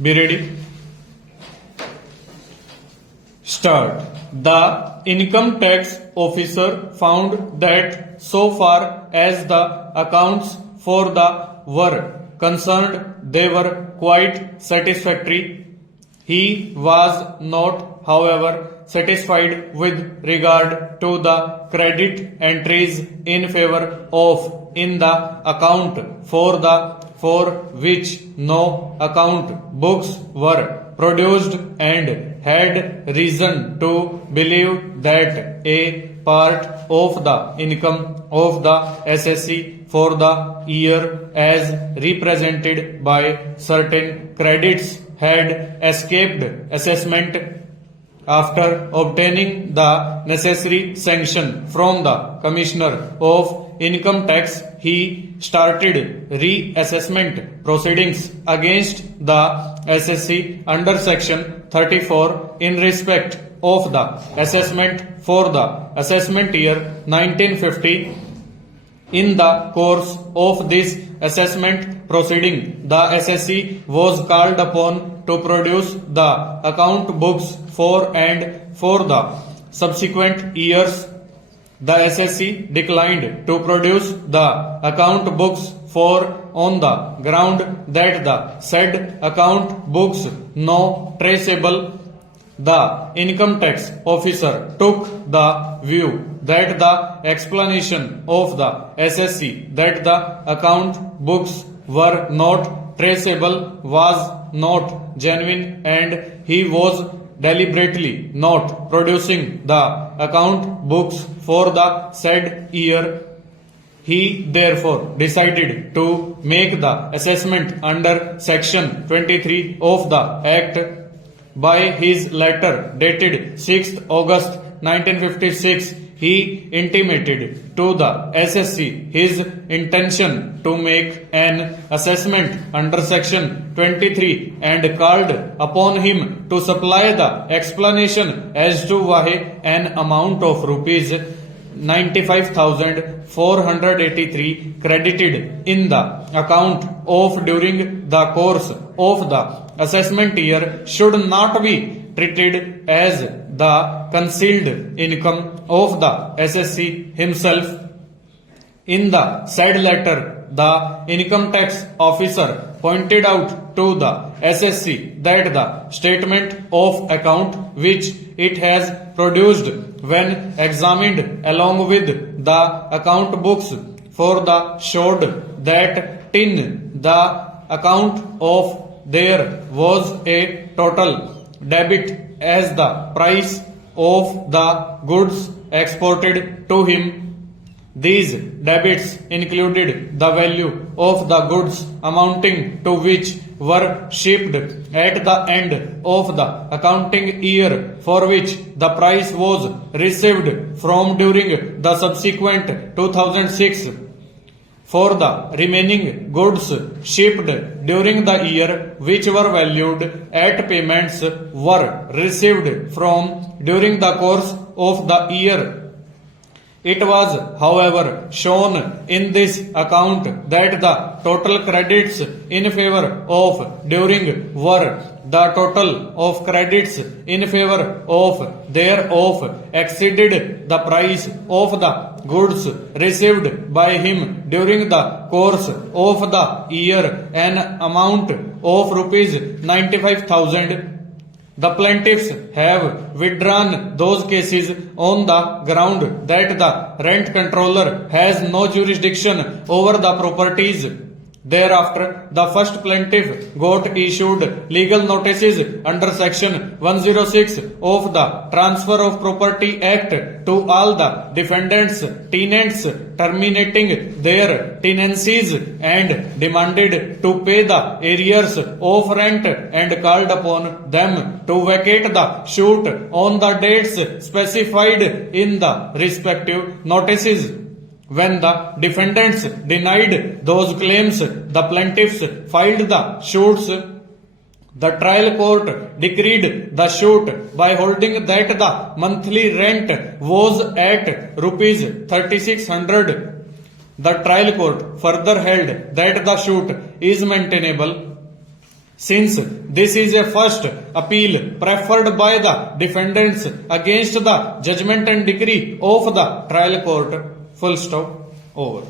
Be ready. Start. The income tax officer found that so far as the accounts for the were concerned, they were quite satisfactory. He was not, however, satisfied with regard to the credit entries in favor of in the account for which no account books were produced and had reason to believe that a part of the income of the SSC for the year as represented by certain credits had escaped assessment. After obtaining the necessary sanction from the Commissioner of Income Tax, he started reassessment proceedings against the SSC under Section 34 in respect of the assessment for the assessment year 1950. In the course of this assessment proceeding, the SSC was called upon to produce the account books for the subsequent years. The SSC declined to produce the account books on the ground that the said account books no traceable. The income tax officer took the view that the explanation of the SSC that the account books were not traceable was not genuine, and he was deliberately not producing the account books for the said year. He therefore decided to make the assessment under Section 23 of the Act. By his letter dated 6th August 1956, he intimated to the SSC his intention to make an assessment under Section 23 and called upon him to supply the explanation as to why an amount of rupees 95,483 credited in the account of during the course of the assessment year should not be treated as the concealed income of the SSC himself. In the said letter, the income tax officer pointed out to the SSC that the statement of account which it has produced when examined along with the account books for the showed that in the account of there was a total debit as the price of the goods exported to him. These debits included the value of the goods amounting to which were shipped at the end of the accounting year for which the price was received from during the subsequent 2006. For the remaining goods shipped during the year which were valued at payments were received from during the course of the year. It was, however, shown in this account that the total credits in favor of during were the total of credits in favor of thereof exceeded the price of the goods received by him during the course of the year, an amount of rupees 95,000. The plaintiffs have withdrawn those cases on the ground that the rent controller has no jurisdiction over the properties. Thereafter, the first plaintiff got issued legal notices under Section 106 of the Transfer of Property Act to all the defendants' tenants, terminating their tenancies and demanded to pay the arrears of rent and called upon them to vacate the suit on the dates specified in the respective notices. When the defendants denied those claims, the plaintiffs filed the suits. The trial court decreed the suit by holding that the monthly rent was at rupees 3,600. The trial court further held that the suit is maintainable. since this is a first appeal preferred by the defendants against the judgment and decree of the trial court. Full stop. Over.